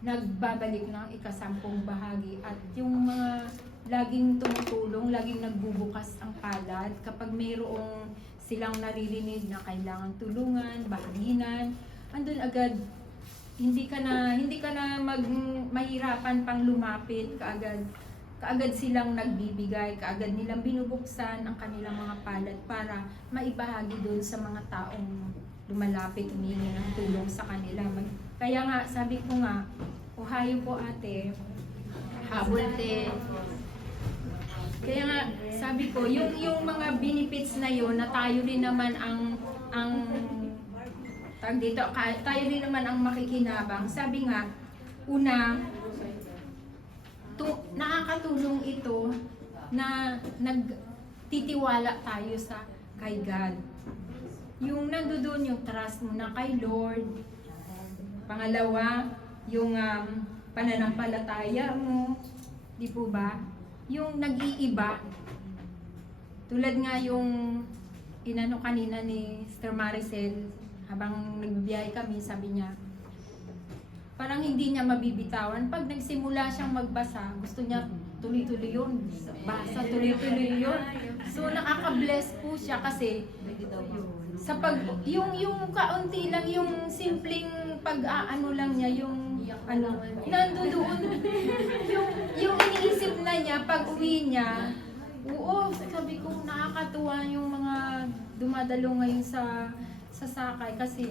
nagbabalik ng ikasampung bahagi at yung mga laging tumutulong, laging nagbubukas ang palad kapag mayroong silang naririnig na kailangan tulungan, bahaginan, andun agad. Hindi ka na mahirapan pang lumapit, kaagad silang nagbibigay, kaagad nilang binubuksan ang kanilang mga palad para maibahagi doon sa mga taong lumalapit, humingi ng tulong sa kanila. Kaya nga, sabi ko nga, Ohayo po ate, habol te. Kaya nga, sabi ko, yung mga benefits na yun, na tayo rin naman tayo rin naman ang makikinabang. Sabi nga, una, nakakatulong ito na nagtitiwala tayo kay God. Yung nandoon yung trust mo na kay Lord. Pangalawa, yung pananampalataya mo, di po ba? Yung nag-iiba. Tulad nga yung inano kanina ni Sister Maricel, habang nagbibiyahe kami, sabi niya, parang hindi niya mabibitawan. Pag nagsimula siyang magbasa, gusto niya tuloy-tuloy yun. Basa, tuloy-tuloy yun. So, nakaka-bless po siya kasi yung kaunti lang, yung simpleng pag-aano lang niya, yung nandoon, yung iniisip na niya, pag uwi niya, oo, sabi ko, nakakatuwa yung mga dumadalo ngayon sa sakay kasi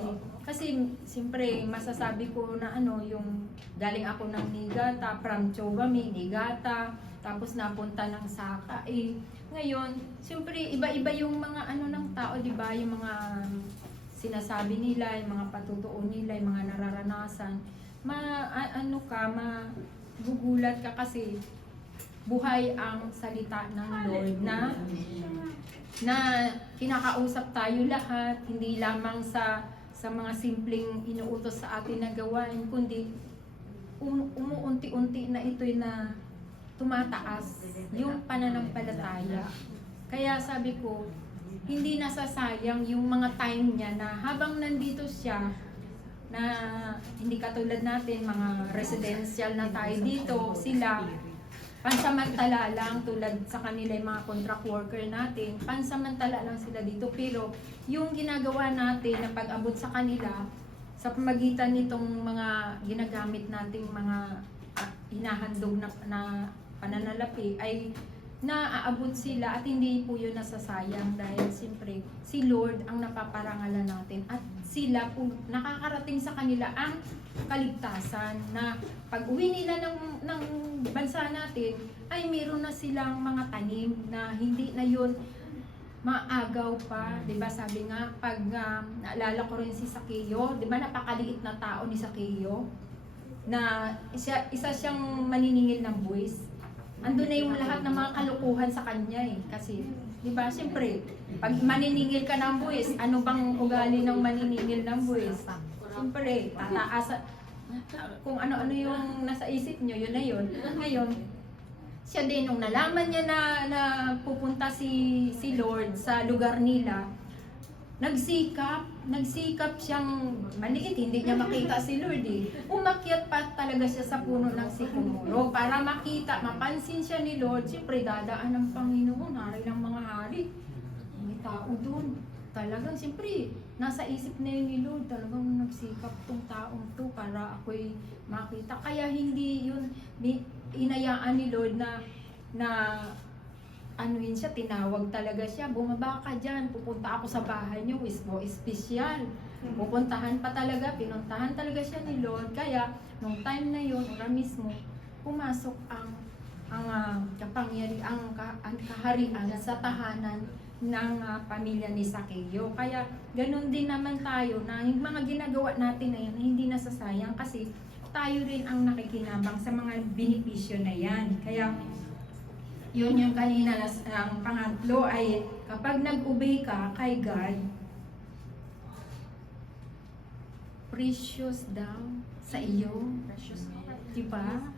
siyempre masasabi ko na yung galing ako ng Niigata, from Chobame, Niigata, tapos napunta ng Sakay. Ngayon, siyempre iba-iba yung mga ng tao, di ba? Yung mga sinasabi nila, yung mga patutuon nila, yung mga nararanasan. Magugulat ka kasi buhay ang salita ng Lord na kinakausap tayo lahat, hindi lamang sa mga simpleng inuutos sa atin na gawain, kundi umuunti-unti na ito'y na tumataas yung pananampalataya. Kaya sabi ko, hindi nasasayang yung mga time niya na habang nandito siya, na hindi katulad natin, mga residential na tayo dito, sila pansamantala lang, tulad sa kanila yung mga contract worker natin, pansamantala lang sila dito. Pero yung ginagawa natin na pag-abot sa kanila, sa pamagitan nitong mga ginagamit nating mga hinahandog na pananalapi, ay naaabot sila at hindi po yun nasasayang dahil siyempre si Lord ang napaparangalan natin at sila po nakakarating sa kanila ang kaligtasan na pag uwi nila ng bansa natin ay meron na silang mga tanim na hindi na yun maagaw pa, 'di ba? Sabi nga pag naalala ko rin si Sakeo, 'di ba napakaliit na tao ni Sakeo na isa siyang maniningil ng buwis. Andun na yung lahat ng mga kalukuhan sa kanya kasi 'di ba? Siyempre, pag maniningil ka ng buwis, ano bang ugali ng maniningil ng buwis? Siyempre, tataas kung ano-ano yung nasa isip nyo, yun na yun. Ngayon, siya din, nung nalaman niya na pupunta si Lord sa lugar nila, nagsikap siyang maliit, hindi niya makita si Lord eh. Umakyat pa talaga siya sa puno ng sikomoro para makita, mapansin siya ni Lord. Siyempre, dadaan ng Panginoon, hari ng mga hari. May tao doon. Talagang, siyempre, nasa isip na yun ni Lord, talagang nagsikap tong taong to para ako'y makita. Kaya hindi yun inayaan ni Lord na anuhin siya, tinawag talaga siya, bumaba ka dyan, pupunta ako sa bahay niyo, espesyal. Pupuntahan pa talaga, pinuntahan talaga siya ni Lord. Kaya, nung time na yun, ora mismo, pumasok ang kaharian sa tahanan ng pamilya ni Zaccheo. Kaya, ganun din naman tayo na yung mga ginagawa natin na yan, hindi nasasayang kasi tayo rin ang nakikinabang sa mga benepisyo na yan. Kaya, yun yung kanina, ang pangatlo ay kapag nag-obey ka kay God, precious daw sa iyo. Diba?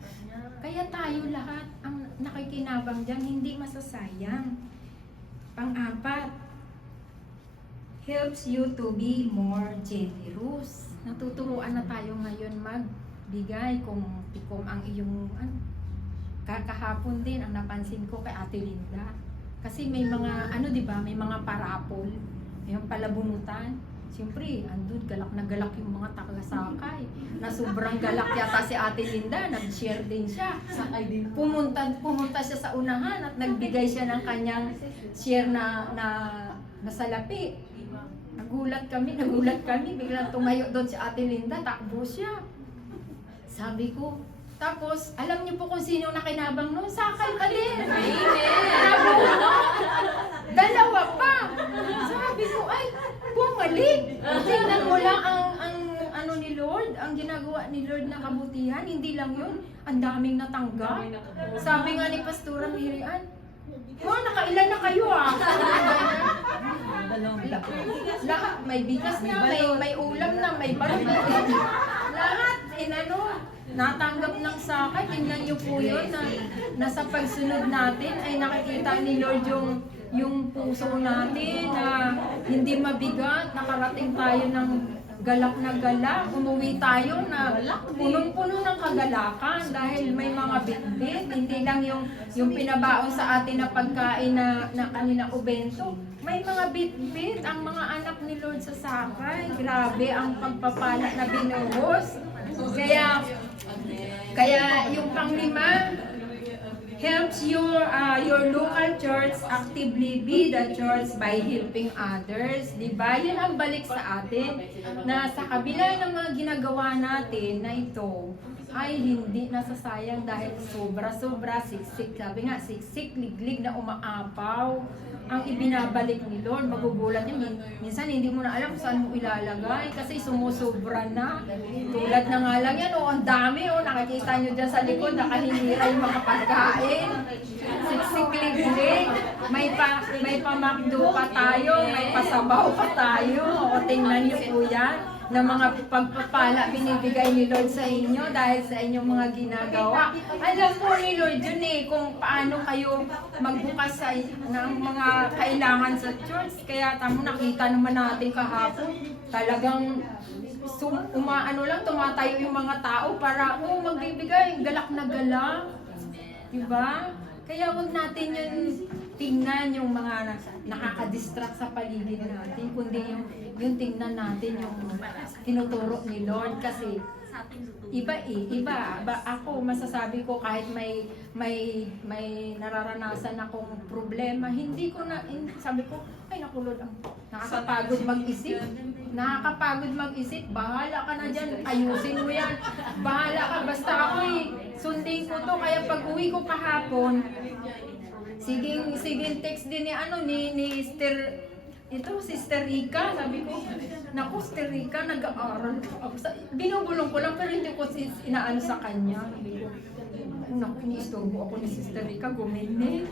Kaya tayo lahat ang nakikinabang dyan, hindi masasayang. Pang-apat, helps you to be more generous. Natuturuan na tayo ngayon magbigay kung ang iyong kakahapon din ang napansin ko kay Ate Linda. Kasi may mga diba, may mga parapol, yung palabunutan. Siyempre, andun, galak na galak yung mga taga-sakay. Na sobrang galak yata si Ate Linda, nag-share din siya. Pumunta siya sa unahan at nagbigay siya ng kanyang share na salapi. Nagulat kami, biglang tumayo doon si Ate Linda, takbo siya. Sabi ko, tapos, alam niyo po kung sino nakinabang noon? Sakay pa din. Dalawa pa. Sabi ko, ay, bumalik. Tingnan mo lang ang ni Lord, ang ginagawa ni Lord na kabutihan. Hindi lang yun, ang daming natanggap. Sabi nga ni Pastora Mirian, nakailan na kayo Lahat, may bigas na, may ulam na, may baril. Lahat, natanggap ng sakay. Tingnan niyo po yun na sa pagsunod natin ay nakikita ni Lord yung puso natin na hindi mabigat, nakarating tayo ng galak na galak, umuwi tayo na punong-puno ng kagalakan dahil may mga bitbit, hindi lang yung pinabaon sa atin na pagkain na kanina ubento. May mga bitbit ang mga anak ni Lord sa sakay. Grabe ang pagpapala na binuhos. Kaya yung panglima, helps your local church actively be the church by helping others. Diba? Yan ang balik sa atin na sa kabila ng mga ginagawa natin na ito ay hindi nasasayang dahil sobra-sobra, siksik. Sabi nga, siksik, liglig na umaapaw ang ibinabalik ni Lord. Magugulat niya. Minsan hindi mo na alam kung saan mo ilalagay kasi sumusobra na. Tulad na nga lang yan, ang dami. Nakikita nyo dyan sa likod, nakahinira yung mga pagkain. Siksik, liglig. May pamakdo pa tayo, may pasabaw pa tayo. Tingnan nyo po yan na mga pagpapala binibigay ni Lord sa inyo dahil sa inyong mga ginagawa. Alam po ni Lord yun kung paano kayo magbukas ng mga kailangan sa church. Kaya nakita naman natin kahapon, talagang tumatayo yung mga tao para magbibigay, galak na galak. Diba? Kaya huwag natin yun tingnan yung mga nakaka-distract sa paligid natin, kundi yung tingnan natin yung tinuturo ni Lord kasi iba. Ako masasabi ko kahit may nararanasan akong problema, hindi ko na sabi ko, ay naku Lord, nakakapagod mag-isip, bahala ka na dyan, ayusin mo yan, bahala ka, basta ako sundin ko to. Kaya pag uwi ko kahapon, siging text din ni Sister Rica, sabi ko, naku, Sister Rica, nag-aaral ako. Binubulong ko lang, pero hindi ko inaano sa kanya. Sabi ko, naku, iniistorbo ako ni Sister Rica, gumene.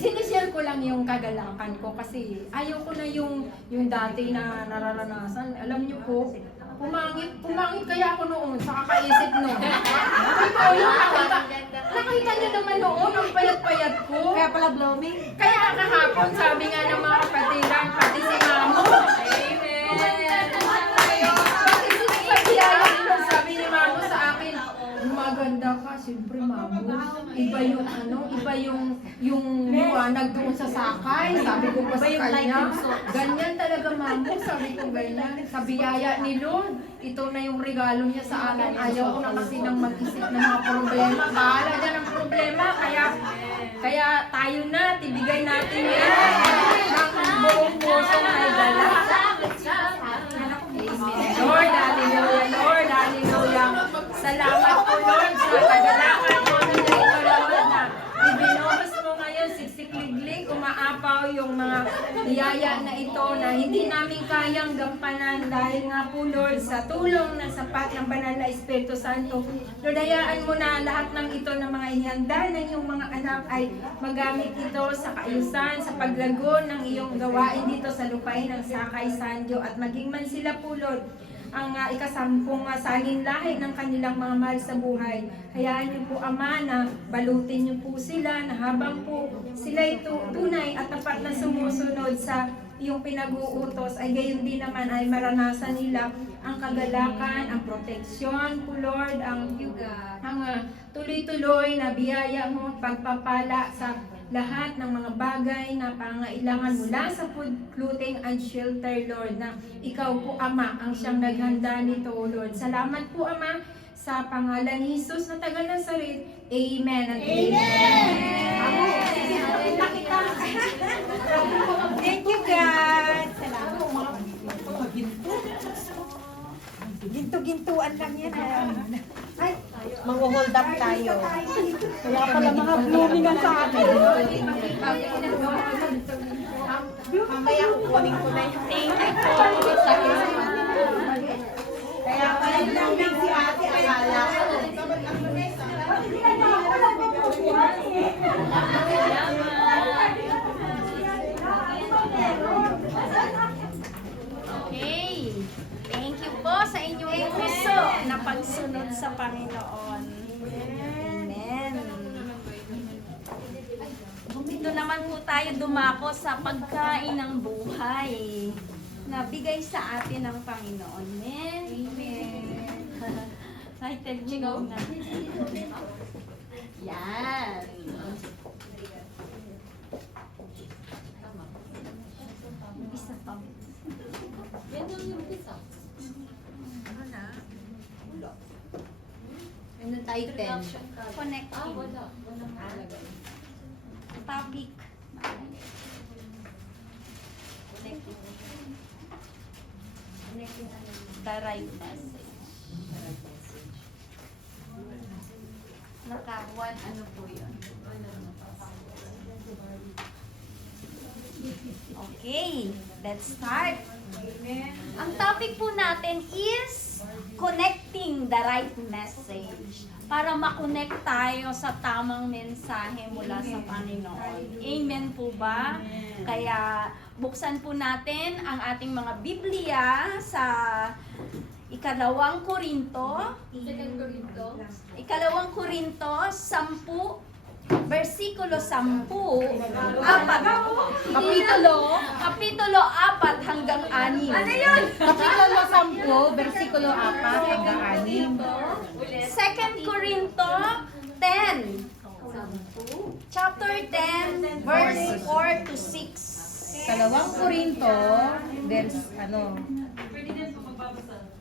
Sinishare ko lang yung kagalakan ko kasi ayaw ko na yung dati na nararanasan. Alam niyo po, pumangit kaya ako noon sa kakaisip noon. Ikaw yung nakita niyo naman noon, ang payat-payat ko. Kaya pala blooming. Kaya kahapon, sabi nga ng mga kapatiran, pati si Mamo. Sabi ni Mamo sa akin, maganda ka, siyempre Mamo. Iba yung liwanag doon sa sakay. Sabi ko pa sa kanya, ganyan talaga Mamo, sabi ko ganyan. Sa biyaya ni Lord, ito na yung regalo niya sa akin. Ayaw ko na kasi nang mag-isip ng mga problema. Bahala dyan ang problema, kaya Kaya tayo na, ibigay natin yan ng buong puso ay dala. Lord, hallelujah, Lord, hallelujah. Salamat po, Lord, sa kagalakan namin na ito, Lord, na ibinuhos mo ngayon, siksikliglig, umaapaw yung mga biyaya na ito na hindi namin kayang gampanan dahil nga po, Lord, sa tulong na sapat ng banal na Espiritu Santo. Lord, hayaan mo na lahat ng ito ng mga ihanda ng iyong mga anak ay magamit ito sa kaayusan, sa paglago ng iyong gawain dito sa lupain ng Sakay Sandio at maging man sila po, Lord, ang ikasampung salin lahi ng kanilang mga mahal sa buhay. Hayaan niyo po, Ama, na balutin niyo po sila na habang po sila ito tunay at tapat na sumusunod sa iyong pinag-uutos ay gayon din naman ay maranasan nila ang kagalakan, ang proteksyon po, Lord, ang tuloy-tuloy na biyaya mo, pagpapala sa lahat ng mga bagay na pangailangan mula sa food, clothing, and shelter, Lord, na ikaw po, Ama, ang siyang naghanda nito, Lord. Salamat po, Ama, sa pangalan ni Jesus na taga Nazaret. Amen and amen. Thank you, God. Salamat. Ginto-gintuan lang yan. Ay, mag-hold up tayo. Kaya pala mga blooming ang sa akin. Mamaya kukunin ko na yung thank you po. Kaya pala blooming si ate, akala ko. Okay. Thank you po sa inyong puso na pagsunod sa Panginoon. Amen. Dito naman po tayo dumako sa pagkain ng buhay na bigay sa atin ng Panginoon. Amen. Amen. Title chigaw na. Yan. Isa pa. Ano title? Connecting. Topic. Connecting the right message. Nakawan, ano po yun? Okay, let's start. Ang topic po natin is connecting the right message. Para makonect tayo sa tamang mensahe mula sa Panginoon. Amen po ba? Kaya buksan po natin ang ating mga Biblia sa Ikalawang Korinto. Ikalawang Korinto, 10, versikulo 10, 4, kapitulo 4 hanggang 6. Ano yun? Kapitulo 10, versikulo 4 hanggang 6. 2 Korinto 10. Chapter 10, verse 4 to 6. Kalawang Korinto,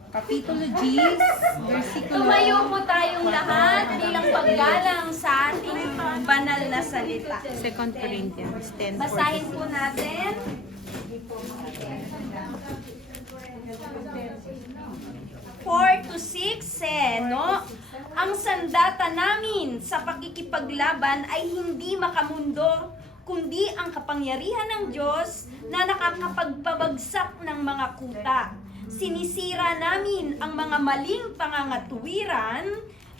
Kapitulo 10, versikulo. Tumayo po tayong lahat bilang paggalang sa ating banal na salita. 2 Corinthians 10. Basahin po natin. Four to 6, no? Ang sandata namin sa pakikipaglaban ay hindi makamundo, kundi ang kapangyarihan ng Diyos na nakakapagpabagsak ng mga kuta. Sinisira namin ang mga maling pangangatuwiran,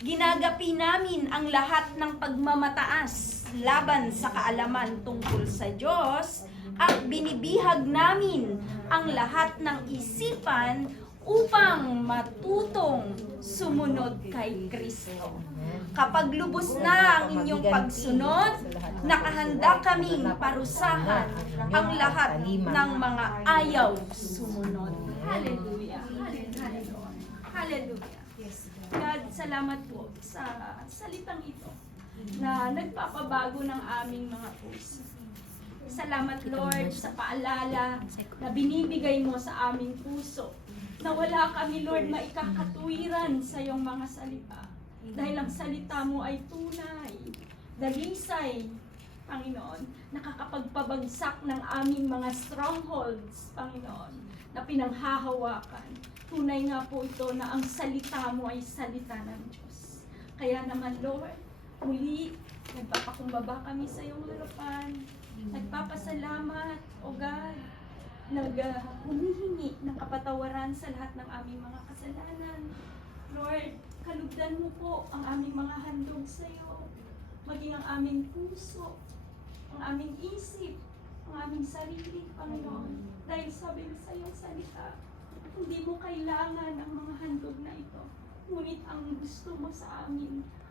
ginagapi namin ang lahat ng pagmamataas laban sa kaalaman tungkol sa Diyos, at binibihag namin ang lahat ng isipan upang matutong sumunod kay Kristo. Kapag lubos na ang inyong pagsunod, nakahanda kaming parusahan ang lahat ng mga ayaw sumunod. Hallelujah. Hallelujah. Hallelujah. God, salamat po sa salitang ito na nagpapabago ng aming mga puso. Salamat, Lord, sa paalala na binibigay mo sa aming puso na wala kami, Lord, maikakatuwiran sa iyong mga salita. Dahil ang salita mo ay tunay, dalisay, Panginoon, nakakapagpabagsak ng aming mga strongholds, Panginoon, na pinanghahawakan. Tunay nga po ito na ang salita mo ay salita ng Diyos. Kaya naman, Lord, muli, nagpapakumbaba kami sa iyong harapan. Nagpapasalamat, O God, humihingi ng kapatawaran sa lahat ng aming mga kasalanan. Lord, kalugdan mo po ang aming mga handog sa iyo, maging ang aming puso, ang aming isip, ang aming sarili, Panginoon. Dahil sabi mo sa iyong salita, hindi mo kailangan ang mga handog na ito. Ngunit ang gusto mo sa amin